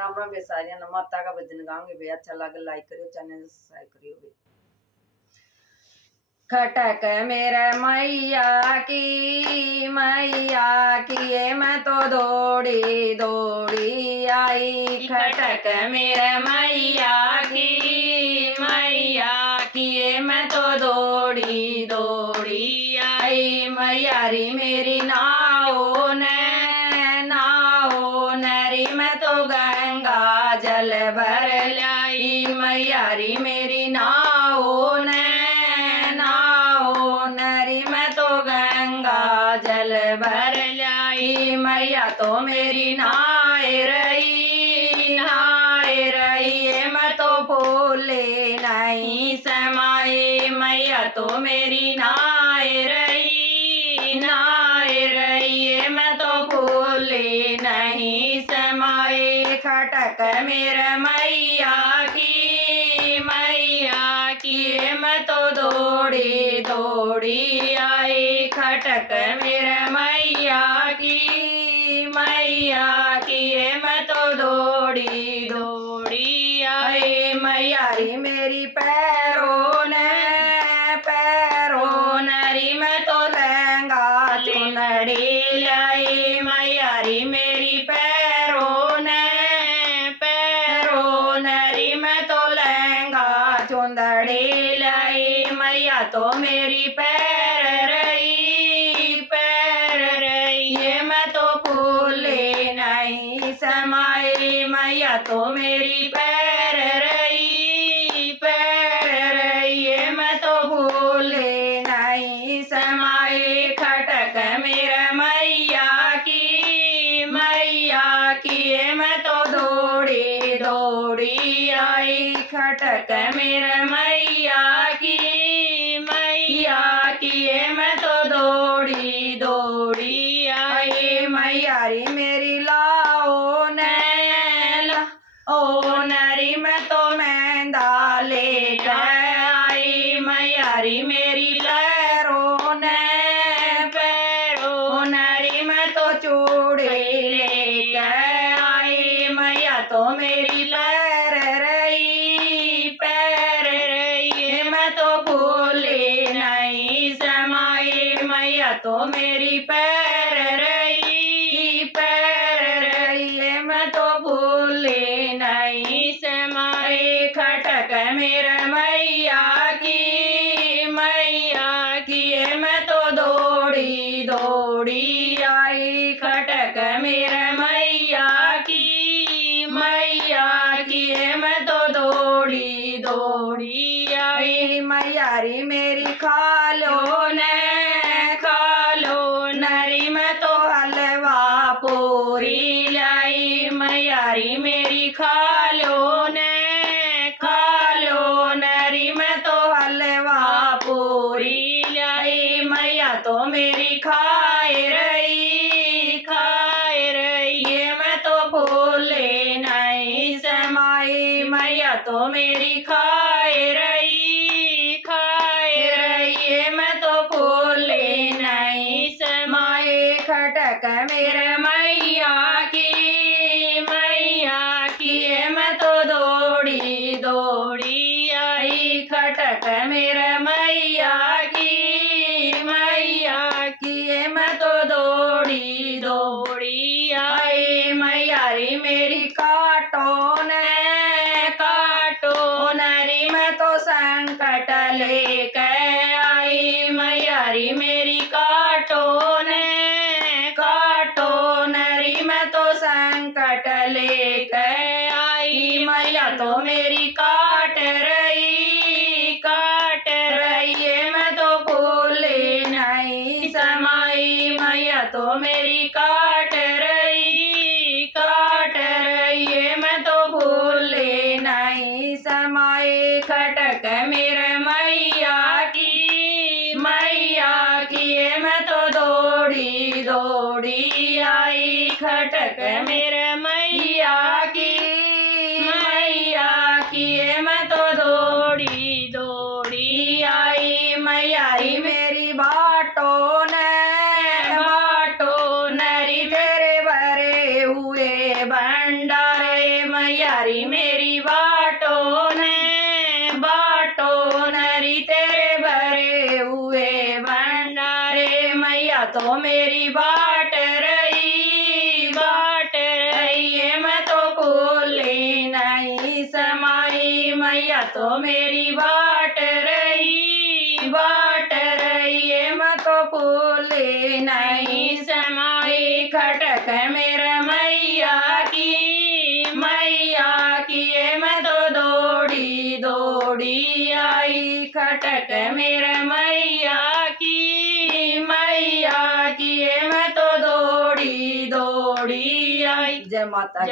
राम राम बेसारिया न माता का भजन गाऊंगी भैया। अच्छा लगे लाइक करियो, चैनल सब्सक्राइब करियो भैया। खटक मेरे मैया की मैं तो दौड़ी दौड़ी आई। खटक मेरे मैया की मैं तो दौड़ी दौड़ी आई। मैयारी मेरी नाओ नरी मैं तो गंगा जल भर लाई। मैयारी मेरी नाओ नरी मैं तो गंगा जल भर लाई। मैया तो मेरी नहाए रही मैं तो भूले नहीं समाई। मैया तो मेरी नहाए रही मैं तो भूले नहीं समाई। खटक मेरे मैया की मैं तो दौड़ी दौड़ी आई। खटक मेरे मैया की मैं तो दौड़ी दौड़ी आई। मैयारी मेरी पैरों नरी मैं तो लहंगा चुनरी लाई। मैयारी मेरी पैरों नरी मैं तो लहंगा चुंदड़ी लाई। मैया तो मेरी पैर रही ये मैं तो भूले नहीं समाई। मैया तो मेरी पैर रही ये मैं तो भूले नहीं समाई। खटक मेरे मैया की मैं तो दौड़ी दौड़ी आई। खटक मेरे मैया की मैं तो दौड़ी दौड़ी आई। मैयारी मेरी लाओ नरी मैं तो मेहंदा लेकर आई। मैयारी मेरी पैरों नरी मैं तो चूड़ी लेकर आई। मैया तो मेरी पैर रही मैं तो भूले नहीं समाई। मैया तो मेरी पैर रही मैं तो भूले नहीं समाई। खटक मेरे मैया की मैं तो दौड़ी दौड़ी आई। खटक मेरे मैया की मैं तो दौड़ी दौड़ी आई। मैयारी मेरी खालो नरी मैं तो हलवा पूरी लाई। मैयारी मेरी खालो नरी मैं तो हलवा पूरी लाई। मैया तो मेरी खाए रही ये मैं तो भूले नहीं समाई। मैया तो मेरी खाए रही ये मैं तो भूले नहीं समाई। खटक मेरे मैया की मैं तो दौड़ी दौड़ी आई। खटक मेरे मैया की मैं तो दौड़ी दौड़ी आई। मैयारी मेरी काटो नरी मैं तो संकट लेकर आई। मैयारी मेरी काटो नरी मैं तो संकट लेकर आई। मैया तो मेरी काट रही ये मैं तो भूले नहीं समाई। मैया तो मेरी काट रही ये मैं तो भूले नहीं समाई। खटक मेरे मैया की मैं तो दौड़ी दौड़ी आई। खटक मेरे मैया की मेरी बाट रही मैं तो भूली नहीं समाई खटक मेरा मैया की मैं तो दौड़ी आई खटक मेरा मैया की मैं तो दौड़ी आई। जय माता की।